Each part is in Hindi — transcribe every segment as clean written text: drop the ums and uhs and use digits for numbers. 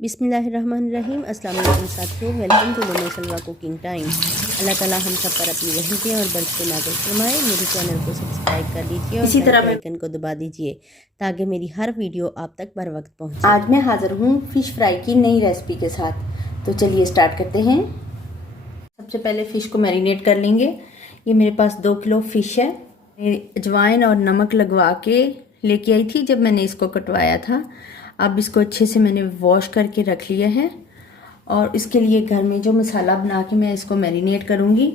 बिस्मिल्लाहिर्रहमानिर्रहीम। अस्सलाम वालेकुम साथियों, welcome to mummy Salwa cooking time. Allah ताला हम सब पर अपनी रहमतें और बरकतें नाज़िल फरमाए। मेरे चैनल को सब्सक्राइब कर लीजिए और इसी तरह बेल मैं आइकन को दबा दीजिए ताकि मेरी हर वीडियो आप तक बर वक्त पहुँचे। आज मैं हाज़िर हूँ फ़िश फ्राई की नई रेसिपी के साथ। तो चलिए स्टार्ट करते हैं। सबसे पहले फ़िश को मैरिनेट कर लेंगे। ये मेरे पास 2 किलो फ़िश है। अजवाइन और नमक लगवा के लेके आई थी जब मैंने इसको कटवाया था। अब इसको अच्छे से मैंने वॉश करके रख लिया है और इसके लिए घर में जो मसाला बना के मैं इसको मैरिनेट करूँगी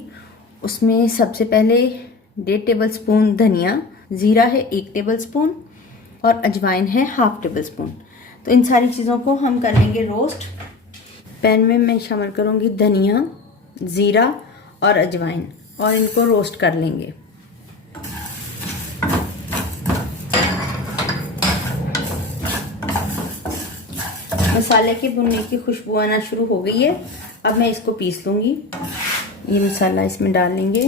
उसमें सबसे पहले 1.5 टेबलस्पून धनिया, ज़ीरा है 1 टेबलस्पून और अजवाइन है 1/2 टेबलस्पून। तो इन सारी चीज़ों को हम कर लेंगे रोस्ट। पैन में मैं शामिल करूँगी धनिया, ज़ीरा और अजवाइन और इनको रोस्ट कर लेंगे। मसाले के भुनने की खुशबू आना शुरू हो गई है। अब मैं इसको पीस लूँगी। ये मसाला इसमें डाल लेंगे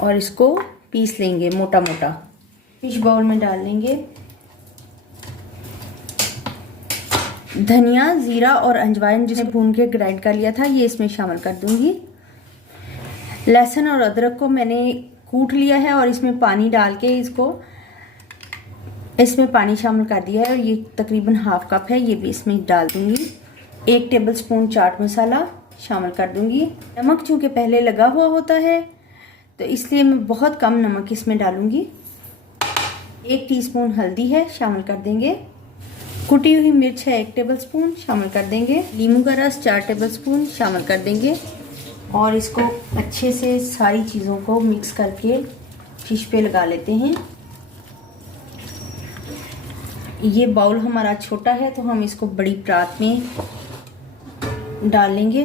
और इसको पीस लेंगे मोटा मोटा। फिश बाउल में डाल लेंगे। धनिया, ज़ीरा और अजवाइन जिसे भून के ग्राइंड कर लिया था ये इसमें शामिल कर दूंगी। लहसुन और अदरक को मैंने कूट लिया है और इसमें पानी डाल के इसमें पानी शामिल कर दिया है और ये तकरीबन 1/2 कप है, ये भी इसमें डाल दूंगी। 1 टेबलस्पून चाट मसाला शामिल कर दूंगी। नमक चूँकि पहले लगा हुआ होता है तो इसलिए मैं बहुत कम नमक इसमें डालूंगी। 1 टीस्पून हल्दी है, शामिल कर देंगे। कुटी हुई मिर्च है 1 टेबलस्पून, शामिल कर देंगे। नींबू का रस 4 टेबलस्पून शामिल कर देंगे और इसको अच्छे से सारी चीज़ों को मिक्स करके फिश पे लगा लेते हैं। ये बाउल हमारा छोटा है तो हम इसको बड़ी परात में डाल लेंगे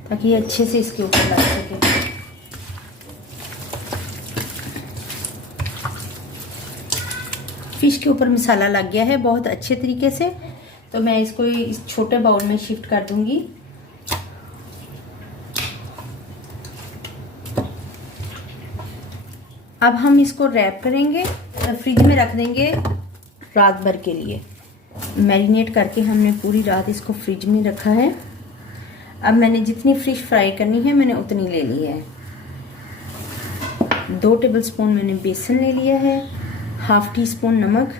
ताकि ये अच्छे से इसके ऊपर लग सके। फिश के ऊपर मसाला लग गया है बहुत अच्छे तरीके से, तो मैं इसको इस छोटे बाउल में शिफ्ट कर दूंगी। अब हम इसको रैप करेंगे, फ्रिज में रख देंगे रात भर के लिए। मैरिनेट करके हमने पूरी रात इसको फ्रिज में रखा है। अब मैंने जितनी फिश फ्राई करनी है मैंने उतनी ले ली है। 2 टेबलस्पून मैंने बेसन ले लिया है। 1/2 टीस्पून नमक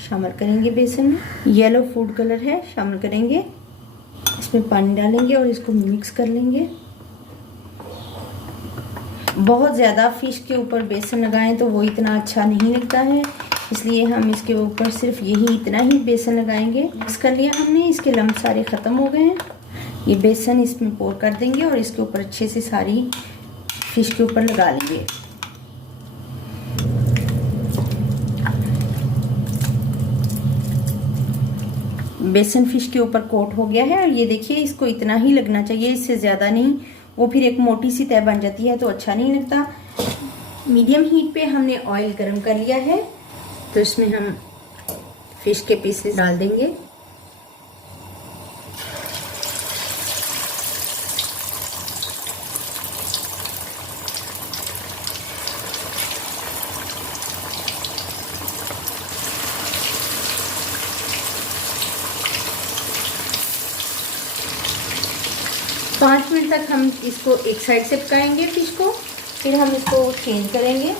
शामिल करेंगे बेसन में। येलो फूड कलर है, शामिल करेंगे। इसमें पानी डालेंगे और इसको मिक्स कर लेंगे। बहुत ज़्यादा फिश के ऊपर बेसन लगाएं तो वो इतना अच्छा नहीं लगता है, इसलिए हम इसके ऊपर सिर्फ यही इतना ही बेसन लगाएंगे। मिक्स कर लिया हमने, इसके लम्ब सारे ख़त्म हो गए हैं। ये बेसन इसमें पोर कर देंगे और इसके ऊपर अच्छे से सारी फिश के ऊपर लगा लेंगे। बेसन फिश के ऊपर कोट हो गया है और ये देखिए इसको इतना ही लगना चाहिए, इससे ज़्यादा नहीं, वो फिर एक मोटी सी तह बन जाती है तो अच्छा नहीं लगता। मीडियम हीट पे हमने ऑयल गरम कर लिया है तो इसमें हम फिश के पीसेस डाल देंगे। पाँच मिनट तक हम इसको एक साइड से पकाएंगे फिश को, फिर हम इसको चेंज करेंगे।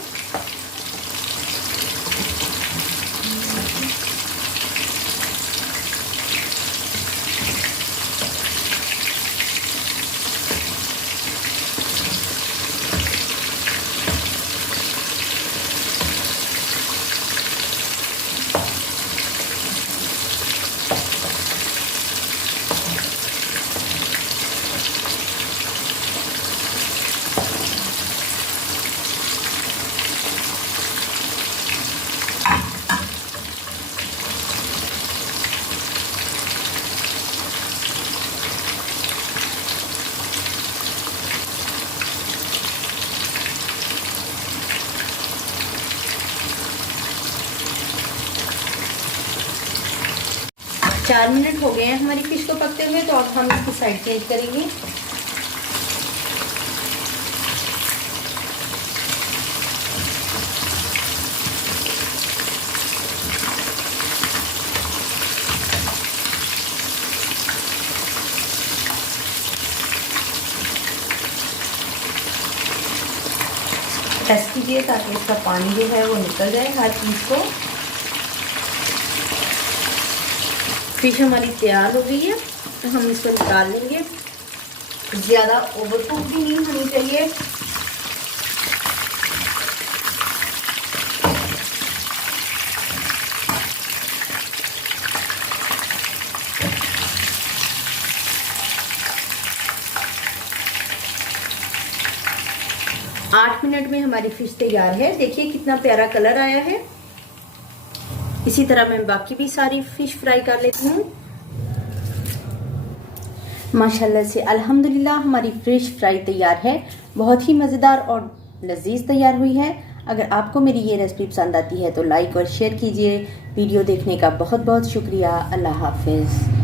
चार मिनट हो गए हैं हमारी फिश को पकते हुए, तो अब हम इसकी साइड चेंज करेंगे। टेस्ट कीजिए ताकि इसका पानी जो है वो निकल जाए हर चीज़ को। फिश हमारी तैयार हो गई है, तो हम इसको निकाल लेंगे। ज़्यादा ओवरकुक भी नहीं होनी चाहिए। आठ मिनट में हमारी फिश तैयार है। देखिए कितना प्यारा कलर आया है। इसी तरह मैं बाकी भी सारी फिश फ्राई कर लेती हूँ। माशाल्लाह से अल्हम्दुलिल्लाह हमारी फिश फ्राई तैयार है। बहुत ही मज़ेदार और लजीज तैयार हुई है। अगर आपको मेरी ये रेसिपी पसंद आती है तो लाइक और शेयर कीजिए। वीडियो देखने का बहुत बहुत शुक्रिया। अल्लाह हाफिज़।